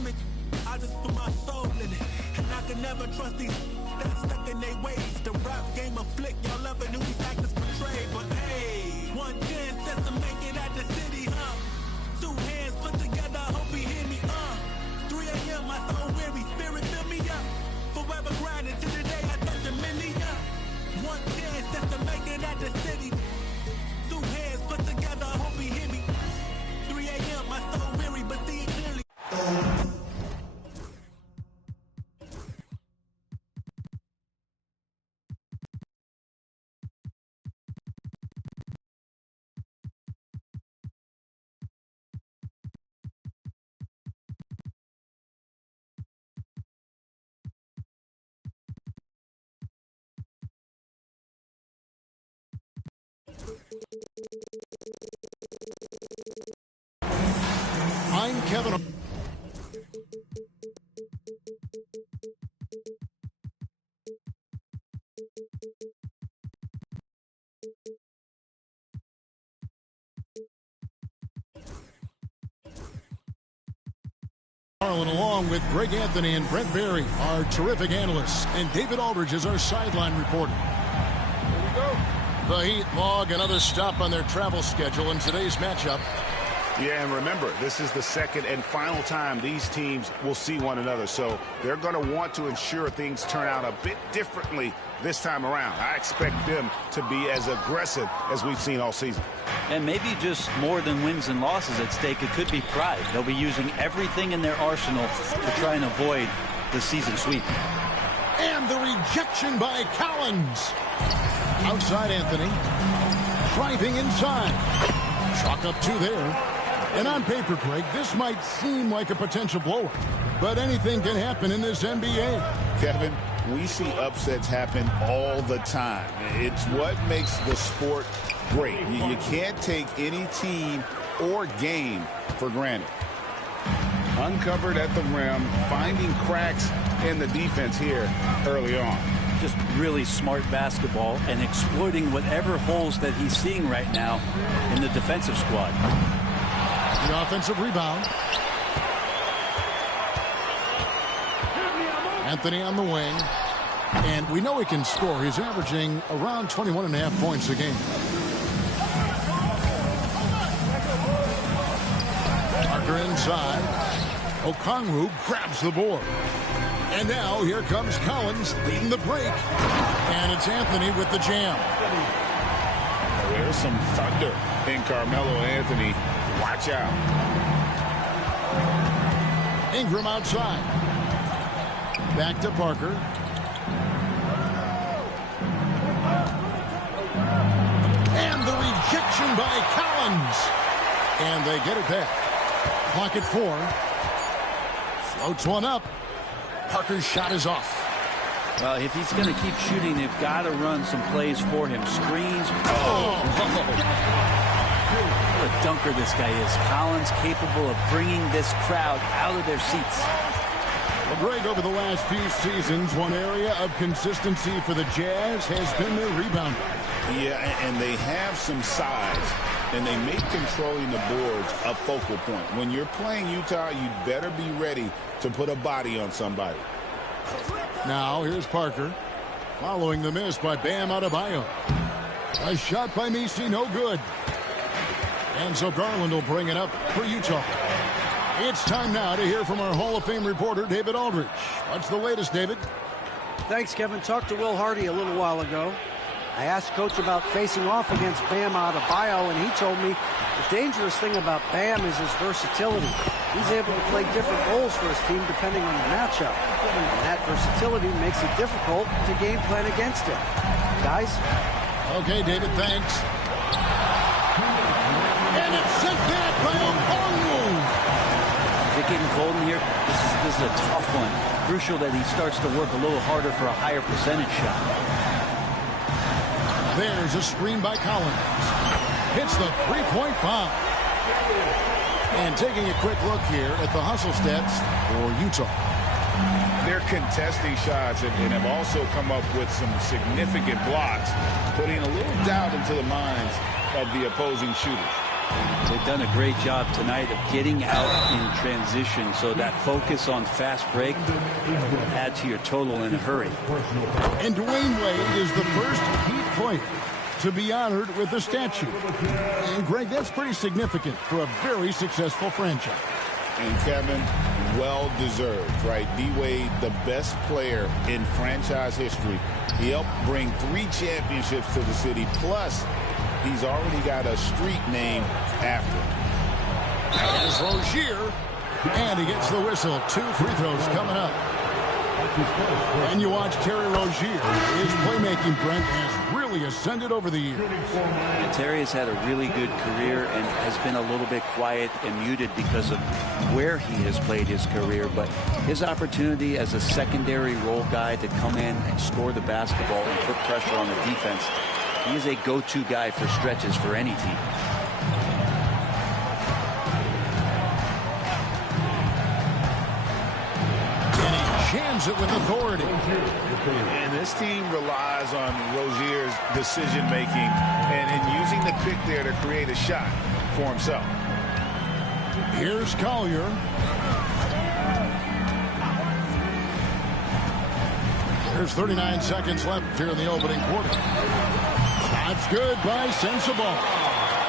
gimmick. I just put my soul in it, and I can never trust these that's stuck in their ways. The rap game a flick, y'all ever knew these actors portrayed. But hey, one chance just to make it at the city, huh? Two hands put together, hope he hear me, 3 a.m. my soul weary, spirit fill me up. Forever grinding till the day I touch a million. One chance just to make it at the city. Two hands put together, hope he hear me. 3 a.m. my soul weary, but see it clearly. I'm Kevin. Along with Greg Anthony and Brent Berry, our terrific analysts, and David Aldridge is our sideline reporter. Here we go. The Heat log another stop on their travel schedule in today's matchup. Yeah, and remember, this is the second and final time these teams will see one another, so they're going to want to ensure things turn out a bit differently this time around. I expect them to be as aggressive as we've seen all season. And maybe just more than wins and losses at stake. It could be pride. They'll be using everything in their arsenal to try and avoid the season sweep. And the rejection by Collins. Outside Anthony. Driving inside. Chalk up 2 there. And on paper, Craig, this might seem like a potential blowout, but anything can happen in this NBA. Kevin, we see upsets happen all the time. It's what makes the sport great. You can't take any team or game for granted. Uncovered at the rim, finding cracks in the defense here early on. Just really smart basketball and exploiting whatever holes that he's seeing right now in the defensive squad. The offensive rebound. Anthony on the wing. And we know he can score. He's averaging around 21.5 points a game. Parker inside. Okongwu grabs the board. And now here comes Collins leading the break. And it's Anthony with the jam. There's some thunder in Carmelo Anthony. Watch out. Ingram outside. Back to Parker. And the rejection by Collins. And they get it back. Clock at 4. Floats one up. Parker's shot is off. Well, if he's going to keep shooting, they've got to run some plays for him. Screens. What a dunker this guy is. Collins capable of bringing this crowd out of their seats. Well, Greg, over the last few seasons, one area of consistency for the Jazz has been their rebound. Yeah, and they have some size, and they make controlling the boards a focal point. When you're playing Utah, you better be ready to put a body on somebody. Now, here's Parker. Following the miss by Bam Adebayo. A shot by Messi, no good. And so Garland will bring it up for Utah. It's time now to hear from our Hall of Fame reporter, David Aldridge. What's the latest, David? Thanks, Kevin. Talked to Will Hardy a little while ago. I asked Coach about facing off against Bam Adebayo, and he told me the dangerous thing about Bam is his versatility. He's able to play different roles for his team depending on the matchup. And that versatility makes it difficult to game plan against him. Guys? Okay, David, thanks. And it's sent back by Okongwu. Is it getting cold in here? This is a tough one. Crucial that he starts to work a little harder for a higher percentage shot. There's a screen by Collins. Hits the three-point bomb. And taking a quick look here at the hustle stats for Utah. They're contesting shots and have also come up with some significant blocks, putting a little doubt into the minds of the opposing shooters. They've done a great job tonight of getting out in transition, so that focus on fast break will add to your total in a hurry. And Dwayne Wade is the first Heat player to be honored with a statue. And Greg, that's pretty significant for a very successful franchise. And Kevin, well deserved, right? D-Wade, the best player in franchise history. He helped bring 3 championships to the city, plus he's already got a street named after him. There's Rozier, and he gets the whistle. 2 free throws coming up. And you watch Terry Rozier. His playmaking, Brent, has really ascended over the years. And Terry has had a really good career and has been a little bit quiet and muted because of where he has played his career. But his opportunity as a secondary role guy to come in and score the basketball and put pressure on the defense, he is a go-to guy for stretches for any team. Jams it with authority. And this team relies on Rozier's decision-making and using the pick there to create a shot for himself. Here's Collier. There's 39 seconds left here in the opening quarter. That's good by Sensabaugh.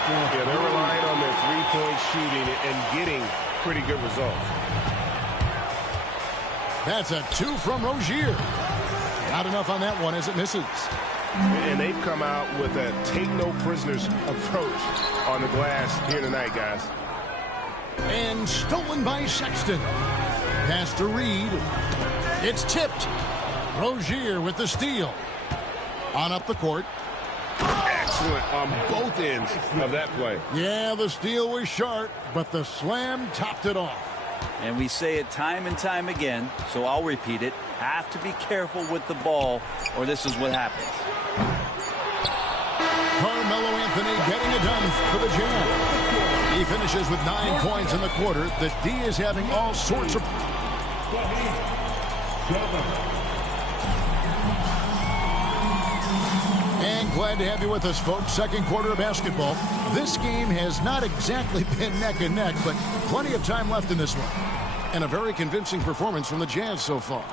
Yeah, they're relying on their three-point shooting and getting pretty good results. That's a 2 from Rozier. Not enough on that one as it misses. And they've come out with a take-no-prisoners approach on the glass here tonight, guys. And stolen by Sexton. Pass to Reed. It's tipped. Rozier with the steal. On up the court. Excellent on both ends of that play. Yeah, the steal was sharp, but the slam topped it off. And we say it time and time again, so I'll repeat it. Have to be careful with the ball, or this is what happens. Carmelo Anthony getting it done for the Jam. He finishes with 9 points in the quarter. The D is having all sorts of... And glad to have you with us, folks. Second quarter of basketball. This game has not exactly been neck and neck, but plenty of time left in this one. And a very convincing performance from the Jazz so far.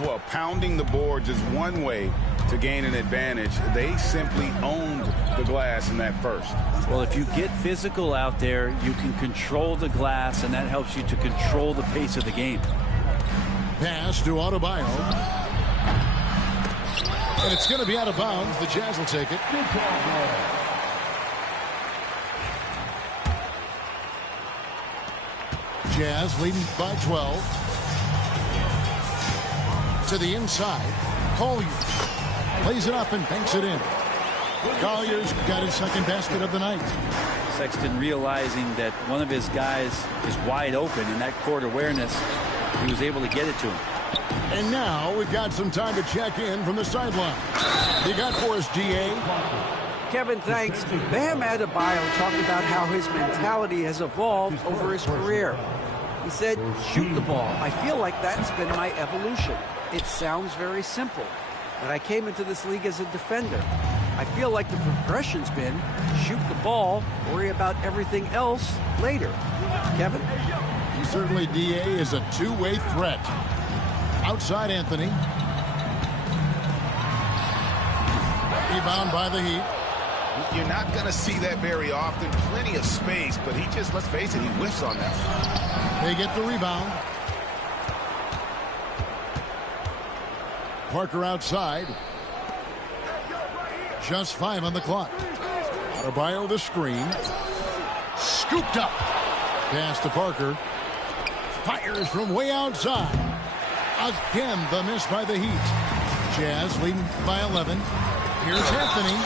Well, pounding the boards is one way to gain an advantage. They simply owned the glass in that first. Well, if you get physical out there, you can control the glass, and that helps you to control the pace of the game. Pass to Adebayo. And it's going to be out of bounds. The Jazz will take it. Jazz leading by 12. To the inside. Collier lays it up and banks it in. Collier's got his second basket of the night. Sexton realizing that one of his guys is wide open in that court awareness, he was able to get it to him. And now we've got some time to check in from the sideline. You got for us, GA? Kevin, thanks. Bam Adebayo talked about how his mentality has evolved over his career. He said, shoot the ball. I feel like that's been my evolution. It sounds very simple, but I came into this league as a defender. I feel like the progression's been shoot the ball, worry about everything else later. Kevin? Certainly, DA is a two-way threat. Outside Anthony. Rebound by the Heat. You're not going to see that very often. Plenty of space, but he just, let's face it, he whiffs on that. They get the rebound. Parker outside. Just 5 on the clock. Adebayo the screen. Scooped up. Pass to Parker. Fires from way outside. Again, the miss by the Heat. Jazz leading by 11. Here's Anthony.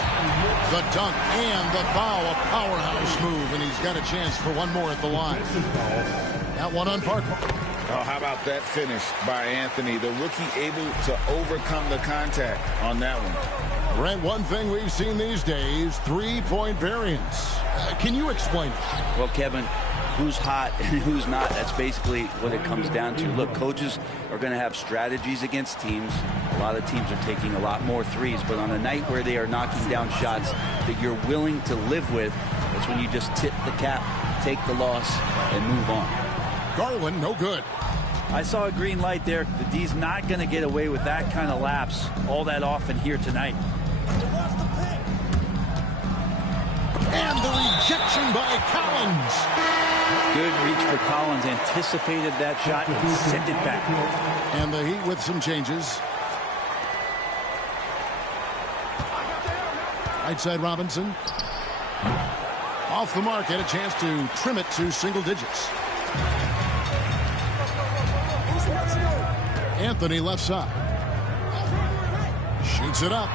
The dunk and the foul. A powerhouse move, and he's got a chance for one more at the line. That one on Parker. Oh, how about that finish by Anthony? The rookie able to overcome the contact on that one. Brent, one thing we've seen these days, three-point variance. Can you explain it? Well, Kevin, who's hot and who's not, that's basically what it comes down to. Look, coaches are going to have strategies against teams. A lot of teams are taking a lot more threes, but on a night where they are knocking down shots that you're willing to live with, That's when you just tip the cap, take the loss, and move on. Garland, no good. I saw a green light there. The D's not going to get away with that kind of lapse all that often here tonight. And the rejection by Collins. Good reach for Collins. Anticipated that shot and sent it back. And the Heat with some changes. Right side Robinson. Off the mark. Had a chance to trim it to single digits. Anthony left side. Shoots it up.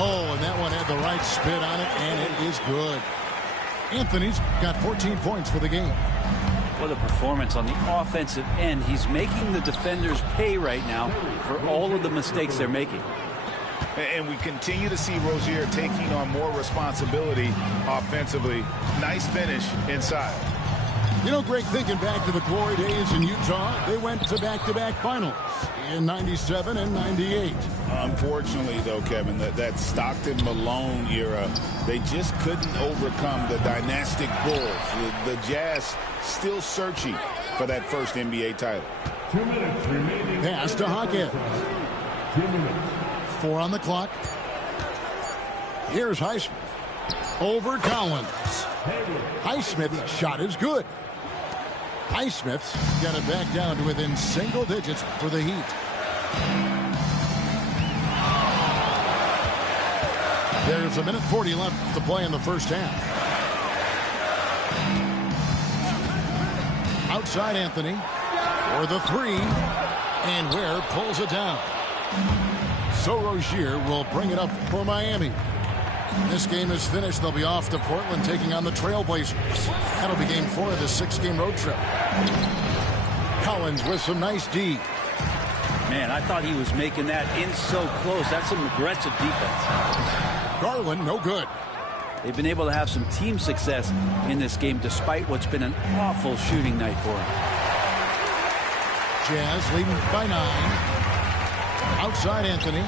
Oh, and that one had the right spin on it, and it is good. Anthony's got 14 points for the game. What a performance on the offensive end. He's making the defenders pay right now for all of the mistakes they're making. And we continue to see Rozier taking on more responsibility offensively. Nice finish inside. You know, Greg, thinking back to the glory days in Utah, they went to back-to-back finals in 97 and 98. Unfortunately, though, Kevin, that Stockton-Malone era, they just couldn't overcome the dynastic Bulls. The Jazz still searching for that first NBA title. 2 minutes remaining. Pass to Hawkins. 2 minutes. 4 on the clock. Here's Highsmith. Over Collins. Highsmith's shot is good. Highsmith's got it back down to within single digits for the Heat. There's a minute 40 left to play in the first half. Outside Anthony for the three, and Ware pulls it down. So Rozier will bring it up for Miami. This game is finished. They'll be off to Portland taking on the Trailblazers. That'll be game 4 of the 6-game road trip. Collins with some nice D. Man, I thought he was making that in so close. That's some aggressive defense. Garland, no good. They've been able to have some team success in this game despite what's been an awful shooting night for them. Jazz leading by 9. Outside Anthony.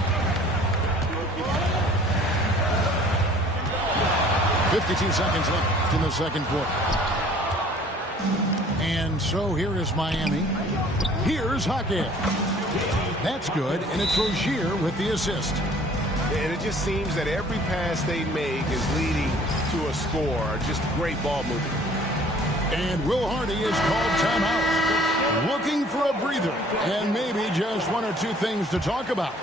52 seconds left in the second quarter. And so here is Miami. Here's Hawkins. That's good, and it's Rozier with the assist. And it just seems that every pass they make is leading to a score. Just great ball movement. And Will Hardy is called timeout. Looking for a breather, and maybe just 1 or 2 things to talk about.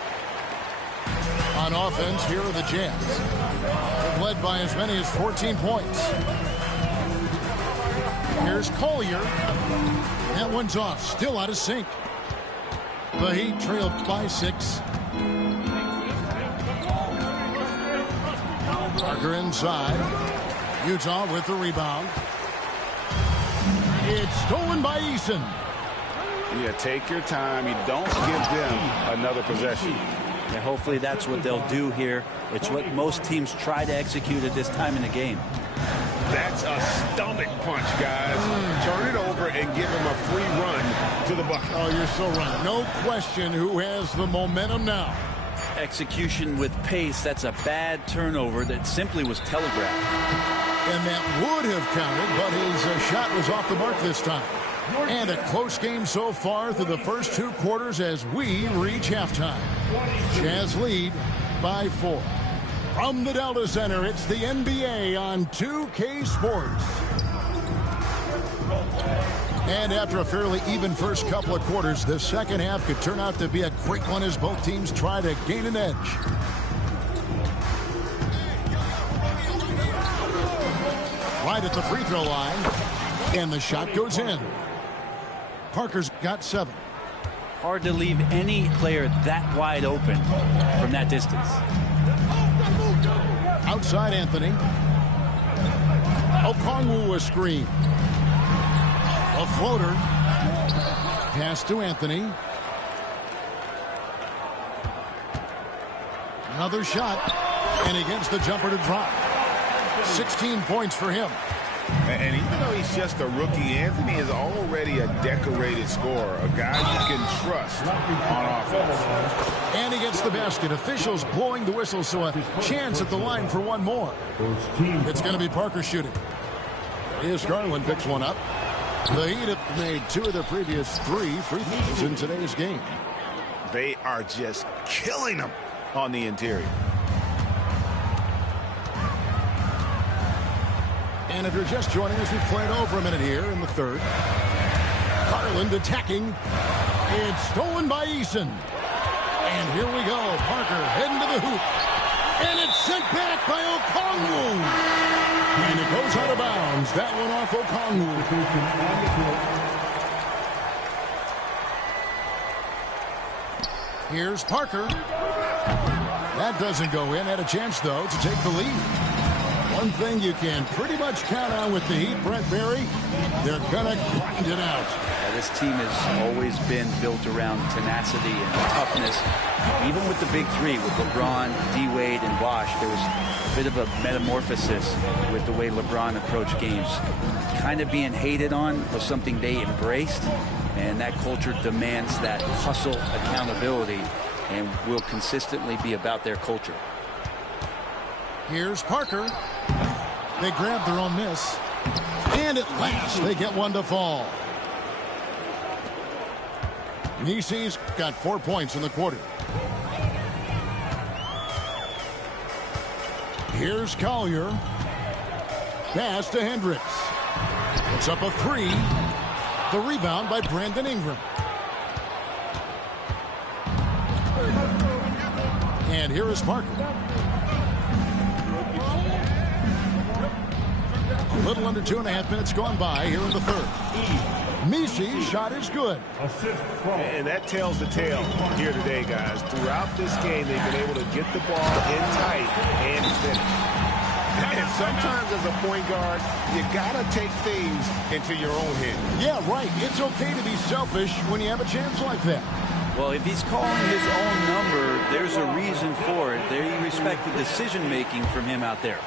On offense, here are the Jazz. They've led by as many as 14 points. Here's Collier. That one's off, still out of sync. The Heat trailed by 6. Parker inside. Utah with the rebound. It's stolen by Eason. Yeah, take your time. You don't give them another possession. Yeah, hopefully that's what they'll do here. It's what most teams try to execute at this time in the game. That's a stomach punch, guys. Turn it over and give him a free run to the bucket. Oh, you're so right. No question who has the momentum now. Execution with pace. That's a bad turnover that simply was telegraphed. And that would have counted, but his shot was off the mark this time. And a close game so far through the first 2 quarters as we reach halftime. Jazz lead by 4. From the Delta Center, it's the NBA on 2K Sports. And after a fairly even first couple of quarters, the second half could turn out to be a great one as both teams try to gain an edge. Right at the free throw line, and the shot goes in. Parker's got 7. Hard to leave any player that wide open from that distance. Outside Anthony. Okongwu a screen. A floater. Pass to Anthony. Another shot. And he gets the jumper to drop. 16 points for him. And even though he's just a rookie, Anthony is already a decorated scorer, a guy you can trust on offense. And he gets the basket. Officials blowing the whistle, so a chance at the line for one more. It's going to be Parker shooting. Here's Garland, picks one up. The Heat have made 2 of their previous 3 free throws in today's game. They are just killing them on the interior. And if you're just joining us, we've played over a minute here in the third. Garland attacking. It's stolen by Eason. And here we go. Parker heading to the hoop. And it's sent back by Okongwu. And it goes out of bounds. That one off Okongwu. Here's Parker. That doesn't go in. Had a chance, though, to take the lead. One thing you can pretty much count on with the Heat, Brent Barry, they're going to grind it out. Yeah, this team has always been built around tenacity and toughness. Even with the big 3, with LeBron, D-Wade, and Bosh, there was a bit of a metamorphosis with the way LeBron approached games. Kind of being hated on was something they embraced, and that culture demands that hustle accountability and will consistently be about their culture. Here's Parker. They grab their own miss. And at last, they get one to fall. Nisi's got 4 points in the quarter. Here's Collier. Pass to Hendricks. It's up a 3. The rebound by Brandon Ingram. And here is Parker. A little under 2.5 minutes gone by here in the third. Nisi's shot is good. And that tells the tale here today, guys. Throughout this game, they've been able to get the ball in tight and finish. And sometimes as a point guard, you got to take things into your own hand. Yeah, right. It's okay to be selfish when you have a chance like that. Well, if he's calling his own number, there's a reason for it. They respect the decision-making from him out there.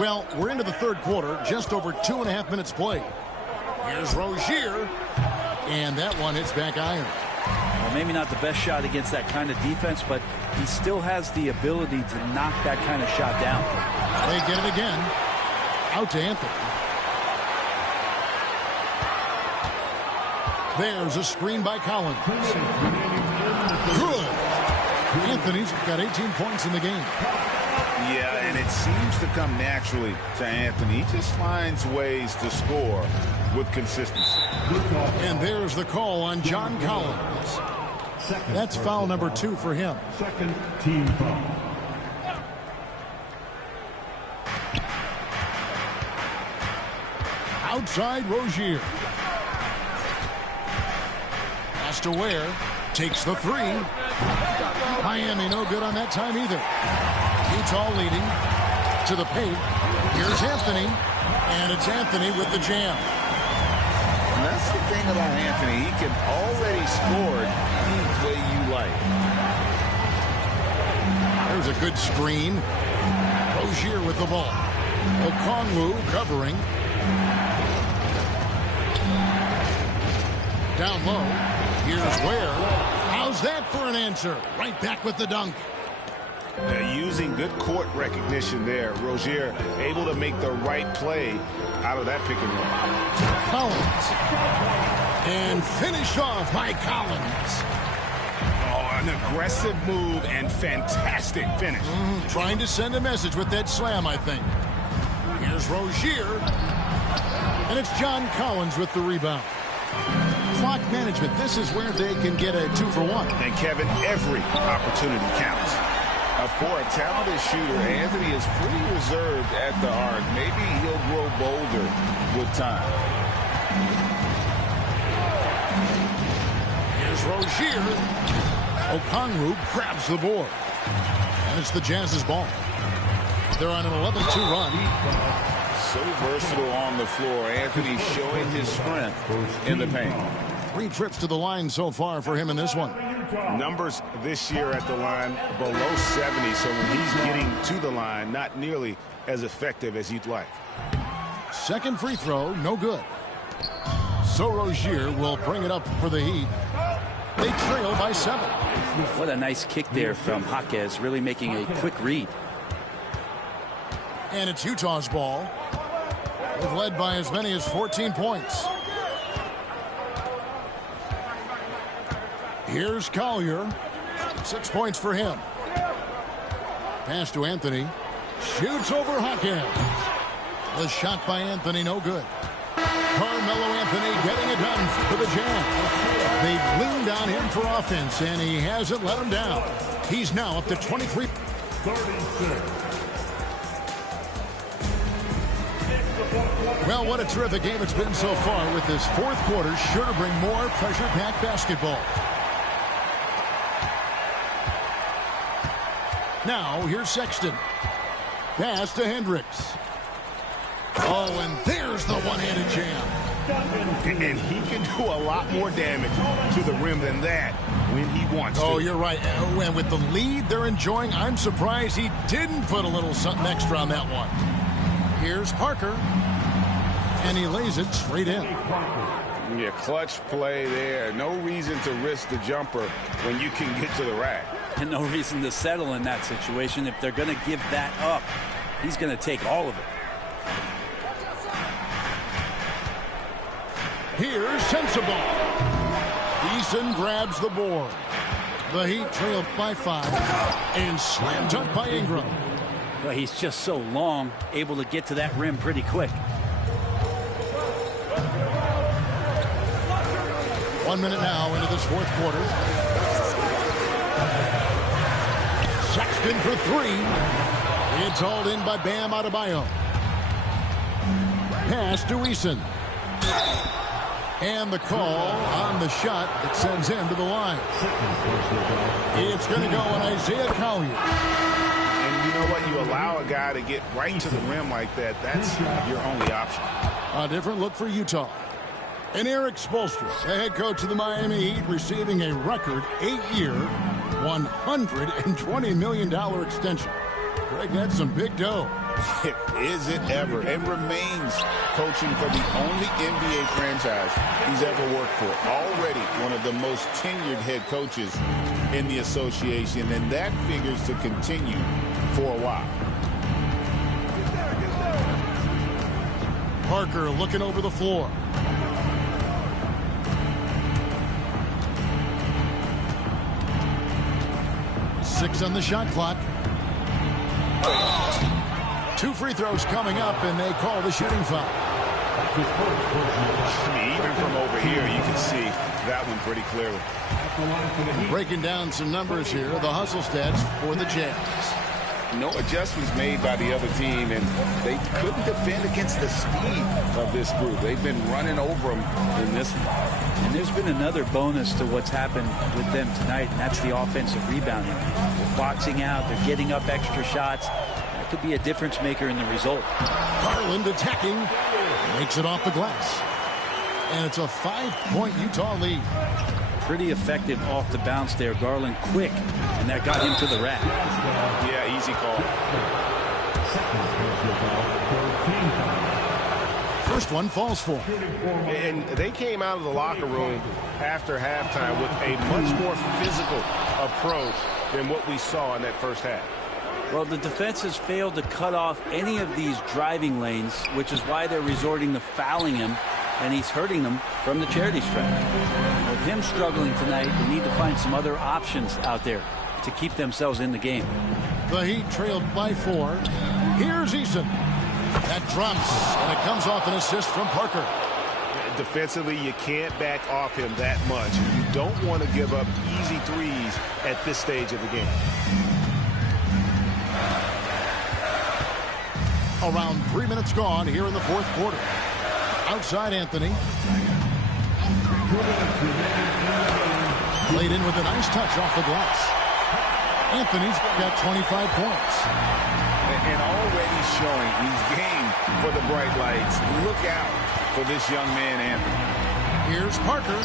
Well, we're into the third quarter, just over 2.5 minutes played. Here's Rozier, and that one hits back iron. Well, maybe not the best shot against that kind of defense, but he still has the ability to knock that kind of shot down. They get it again. Out to Anthony. There's a screen by Collins. Good. Anthony's got 18 points in the game. Yeah, and it seems to come naturally to Anthony. He just finds ways to score with consistency. And there's the call on John Collins. That's foul number 2 for him. Second team foul. Outside Rozier. Pass to Ware. Takes the 3. Miami no good on that time either. Utah leading to the paint. Here's Anthony. And it's Anthony with the jam. And that's the thing about Anthony. He can already score any way you like. There's a good screen. Rozier with the ball. Okongwu covering. Down low. Here's Ware. How's that for an answer? Right back with the dunk. Using good court recognition there. Rozier able to make the right play out of that pick and roll. Collins. And finished off by Collins. Oh, an aggressive move and fantastic finish. Trying to send a message with that slam, I think. Here's Rozier. And it's John Collins with the rebound. Clock management. This is where they can get a 2-for-1. And Kevin, every opportunity counts. For a talented shooter, Anthony is pretty reserved at the arc. Maybe he'll grow bolder with time. Here's Rozier. Okongwu grabs the board. And it's the Jazz's ball. They're on an 11-2 run. So versatile on the floor. Anthony showing his strength in the paint. 3 trips to the line so far for him in this one. Numbers this year at the line below 70, so when he's getting to the line, not nearly as effective as you'd like. Second free throw, no good. So Rozier will bring it up for the Heat. They trail by 7. What a nice kick there from Jaquez, really making a quick read. And it's Utah's ball. They've led by as many as 14 points. Here's Collier. 6 points for him. Pass to Anthony. Shoots over Jaquez. The shot by Anthony, no good. Carmelo Anthony getting it done for the Jam. They've leaned on him for offense, and he hasn't let him down. He's now up to 23. 36. Well, what a terrific game it's been so far, with this fourth quarter sure to bring more pressure-packed basketball. Now, here's Sexton. Pass to Hendricks. Oh, and there's the one-handed jam. And he can do a lot more damage to the rim than that when he wants to. Oh, you're right. And with the lead they're enjoying, I'm surprised he didn't put a little something extra on that one. Here's Parker. And he lays it straight in. Yeah, clutch play there. No reason to risk the jumper when you can get to the rack. And no reason to settle in that situation. If they're going to give that up, he's going to take all of it. Here's Sensabaugh. Eason grabs the board. The Heat trailed by 5 and slam dunk by Ingram. Well, he's just so long, able to get to that rim pretty quick. 1 minute now into this fourth quarter. Sexton for 3. It's hauled in by Bam Adebayo. Pass to Eason. And the call on the shot that sends him to the line. It's going to go on Isaiah Collier. And you know what? You allow a guy to get right to the rim like that. That's your only option. A different look for Utah. And Eric Spoelstra, the head coach of the Miami Heat, receiving a record 8-year, $120 million extension. Greg, that's some big dough. Is it ever? And remains coaching for the only NBA franchise he's ever worked for. Already one of the most tenured head coaches in the association, and that figures to continue for a while. Parker looking over the floor. Six on the shot clock. 2 free throws coming up, and they call the shooting foul. I mean, even from over here, you can see that one pretty clearly. Breaking down some numbers here, the hustle stats for the Jazz. No adjustments made by the other team, and they couldn't defend against the speed of this group. They've been running over them in this one. And there's been another bonus to what's happened with them tonight, and that's the offensive rebounding. They're boxing out, they're getting up extra shots. That could be a difference maker in the result. Garland attacking, makes it off the glass. And it's a 5-point Utah lead. Pretty effective off the bounce there. Garland quick, and that got him to the rack. Yeah, easy call. First one falls for. And they came out of the locker room after halftime with a much more physical approach than what we saw in that first half. Well, the defense has failed to cut off any of these driving lanes, which is why they're resorting to fouling him, and he's hurting them from the charity stripe. With him struggling tonight, they need to find some other options out there to keep themselves in the game. The Heat trailed by 4. Here's Eason. That drops, and it comes off an assist from Parker. Defensively, you can't back off him that much. You don't want to give up easy threes at this stage of the game. Around 3 minutes gone here in the fourth quarter. Outside Anthony. Played in with a nice touch off the glass. Anthony's got 25 points. And already showing he's game for the bright lights. Look out for this young man, Anthony. Here's Parker.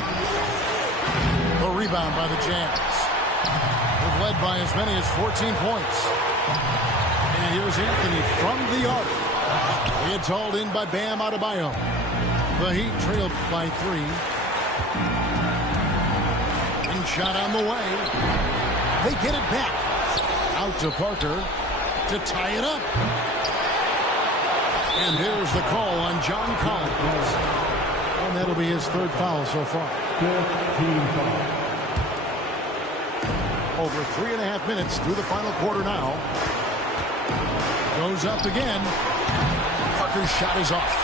The rebound by the Jazz. They've led by as many as 14 points. And here's Anthony from the arc. It's hauled in by Bam Adebayo. The Heat trailed by 3. And shot on the way. They get it back. Out to Parker to tie it up. And here's the call on John Collins. And that'll be his 3rd foul so far. 4th team foul. Over 3.5 minutes through the final quarter now. Goes up again. Parker's shot is off.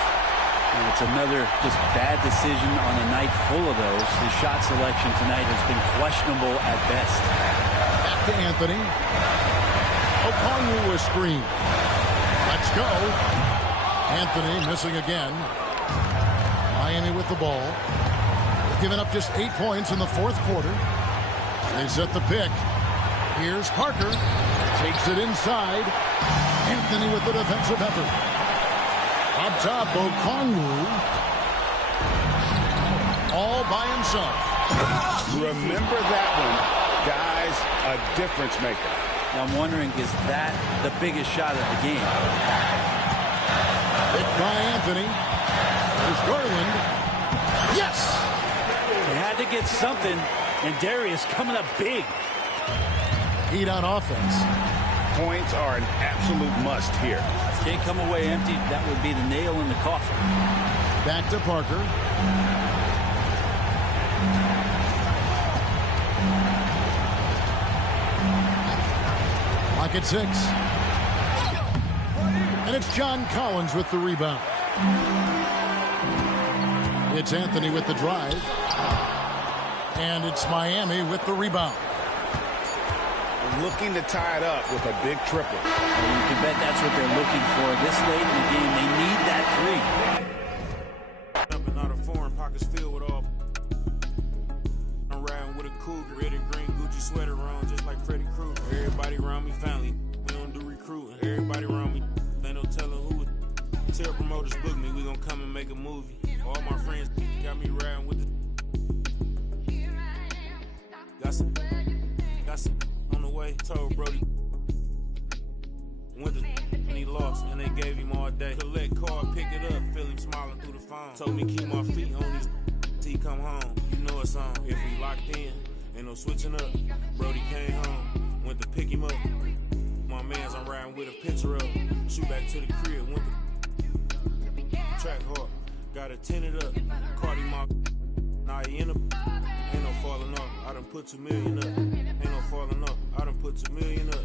And it's another just bad decision on a night full of those. His shot selection tonight has been questionable at best. Back to Anthony. Okongwu a screen. Let's go. Anthony missing again. Miami with the ball. They've given up just 8 points in the 4th quarter. They set the pick. Here's Parker. Takes it inside. Anthony with the defensive effort. Up top, Okongwu. All by himself. Remember that one, guys, a difference maker. Now I'm wondering, is that the biggest shot of the game? Picked by Anthony. There's Garland. Yes! They had to get something, and Darius coming up big. Heat on offense. Points are an absolute must here. Can't come away empty. That would be the nail in the coffin. Back to Parker. Lock at 6. And it's John Collins with the rebound. It's Anthony with the drive. And it's Miami with the rebound. Looking to tie it up with a big triple. Well, you can bet that's what they're looking for this late in the game. They need that 3. Up and out of foreign pockets filled with all. I'm riding with a cougar, red and green Gucci sweater on, just like Freddy Krueger. Everybody around me family. We don't do recruiting. Everybody around me, ain't no telling who. Tell promoters book me. We gonna come and make a movie. All my friends got me riding with the. Got some on the way. Told Brody went to and he lost, and they gave him all day. Collect card, pick it up, feel him smiling through the phone. Told me keep my feet on his till he come home. You know it's on. If we locked in, ain't no switching up. Brody came home, went to pick him up. My mans, I'm riding with a picture of. Shoot back to the crib, went to track hard, got it tinted up. Caught him off. Now he in a. Ain't no falling off. I done put 2 million up. Ain't no falling off. I done put 2 million up.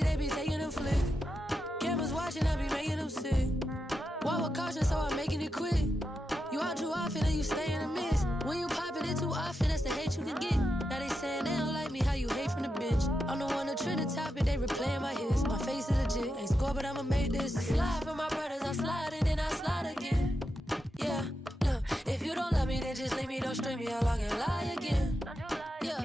They be taking them flick. Cameras watching, I be making them sick. Walk with caution, so I'm making it quick. You out too often and you stay in the mist. When you popping it too often, that's the hate you can get. Now they saying they don't like me, how you hate from the bench. I'm the one that trend the topic, they replaying my hits. My face is legit, ain't score, but I'ma make this. I slide for my brothers, I slide and then I slide again. Yeah, look, if you don't love me, then just leave me, don't string me along and lie again. Yeah,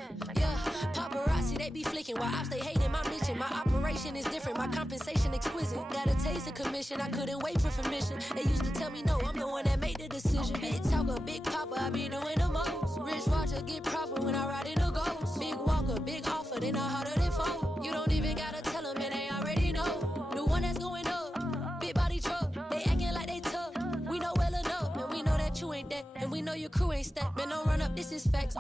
paparazzi, they be flicking while I stay hating my mission. My operation is different, my compensation exquisite. Got a taste of commission, I couldn't wait for permission. They used to tell me no, I'm the one that made the decision. Big talker, big papa, I be doing the most. Rich Roger, get proper when I ride in the ghost. Big walker, big offer, they not harder than foe. You don't even gotta tell them, and they already know. The one that's going up, big body truck. They acting like they tough, we know well enough. And we know that you ain't that, and we know your crew ain't stacked. Man, don't run up, this is facts.